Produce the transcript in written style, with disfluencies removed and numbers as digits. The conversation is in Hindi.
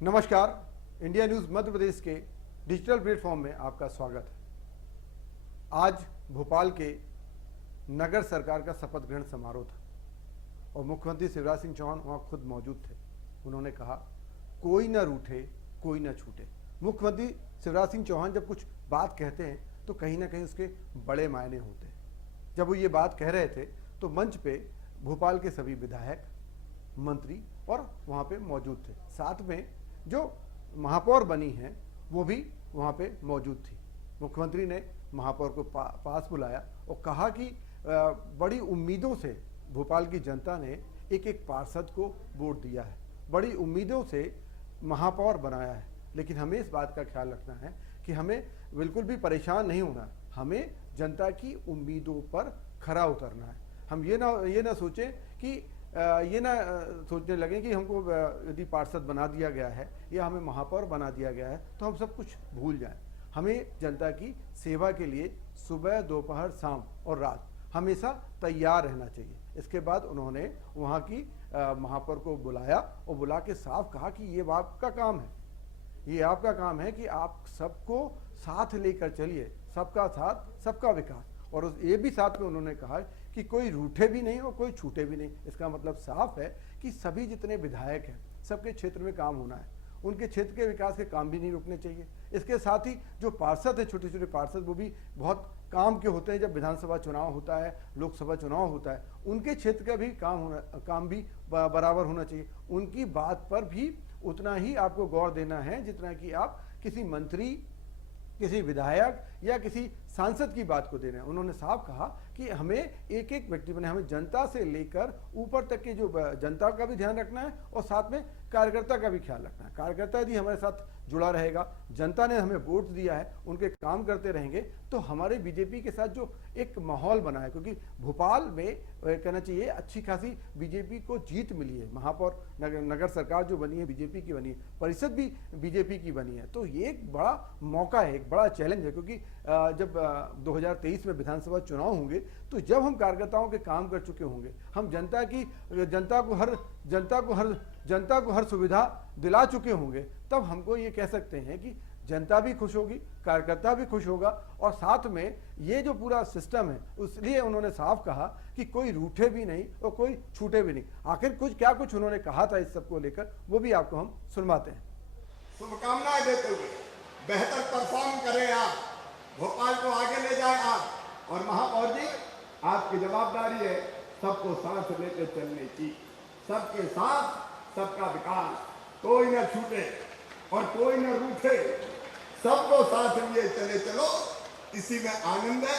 नमस्कार, इंडिया न्यूज़ मध्य प्रदेश के डिजिटल प्लेटफॉर्म में आपका स्वागत है। आज भोपाल के नगर सरकार का शपथ ग्रहण समारोह था और मुख्यमंत्री शिवराज सिंह चौहान वहाँ खुद मौजूद थे। उन्होंने कहा, कोई न रूठे, कोई न छूटे। मुख्यमंत्री शिवराज सिंह चौहान जब कुछ बात कहते हैं तो कहीं ना कहीं उसके बड़े मायने होते हैं। जब वो ये बात कह रहे थे तो मंच पे भोपाल के सभी विधायक, मंत्री और वहाँ पे मौजूद थे। साथ में जो महापौर बनी हैं वो भी वहाँ पे मौजूद थी। मुख्यमंत्री ने महापौर को पास बुलाया और कहा कि बड़ी उम्मीदों से भोपाल की जनता ने एक एक पार्षद को वोट दिया है, बड़ी उम्मीदों से महापौर बनाया है, लेकिन हमें इस बात का ख्याल रखना है कि हमें बिल्कुल भी परेशान नहीं होना है। हमें जनता की उम्मीदों पर खरा उतरना है। हम ये ना सोचें कि ये ना सोचने लगे कि हमको यदि पार्षद बना दिया गया है या हमें महापौर बना दिया गया है तो हम सब कुछ भूल जाएं। हमें जनता की सेवा के लिए सुबह, दोपहर, शाम और रात हमेशा तैयार रहना चाहिए। इसके बाद उन्होंने वहाँ की महापौर को बुलाया और बुला के साफ कहा कि ये आपका काम है, ये आपका काम है कि आप सबको साथ लेकर चलिए, सबका साथ सबका विकास। और ये भी साथ में उन्होंने कहा कि कोई रूठे भी नहीं और कोई छूटे भी नहीं। इसका मतलब साफ है कि सभी जितने विधायक हैं सबके क्षेत्र में काम होना है, उनके क्षेत्र के विकास के काम भी नहीं रुकने चाहिए। इसके साथ ही जो पार्षद है, छोटे छोटे पार्षद, वो भी बहुत काम के होते हैं। जब विधानसभा चुनाव होता है, लोकसभा चुनाव होता है, उनके क्षेत्र का भी काम भी बराबर होना चाहिए। उनकी बात पर भी उतना ही आपको गौर देना है जितना कि आप किसी मंत्री, किसी विधायक या किसी सांसद की बात को देना है। उन्होंने साफ कहा कि हमें एक एक व्यक्ति बने, हमें जनता से लेकर ऊपर तक के जो जनता का भी ध्यान रखना है और साथ में कार्यकर्ता का भी ख्याल रखना है। कार्यकर्ता यदि हमारे साथ जुड़ा रहेगा, जनता ने हमें वोट दिया है, उनके काम करते रहेंगे तो हमारे बीजेपी के साथ जो एक माहौल बना है, क्योंकि भोपाल में कहना चाहिए अच्छी खासी बीजेपी को जीत मिली है। महापौर नगर सरकार जो बनी है बीजेपी की बनी है, परिषद भी बीजेपी की बनी है। तो ये एक बड़ा मौका है, एक बड़ा चैलेंज है, क्योंकि जब 2023 में विधानसभा चुनाव होंगे तो जब हम कार्यकर्ताओं के काम कर चुके होंगे, हम जनता को हर सुविधा दिला चुके होंगे, तब हमको ये कह सकते हैं कि जनता भी खुश होगी, कार्यकर्ता भी खुश होगा। और साथ में ये जो पूरा सिस्टम है, इसलिए उन्होंने साफ कहा कि कोई रूठे भी नहीं और कोई छूटे भी नहीं। आखिर कुछ उन्होंने कहा था इस सबको लेकर, वो भी आपको हम सुनवाते हैं। शुभकामनाएं देते हुए बेहतर परफॉर्म करें आप, भोपाल को आगे ले जाए आप। और महापौर जी, आपकी जवाबदारी है सबको साथ लेकर चलने की, सबके साथ सबका विकास, कोई न छूटे और कोई न रूठे, सबको साथ लिए चले चलो, इसी में आनंद है।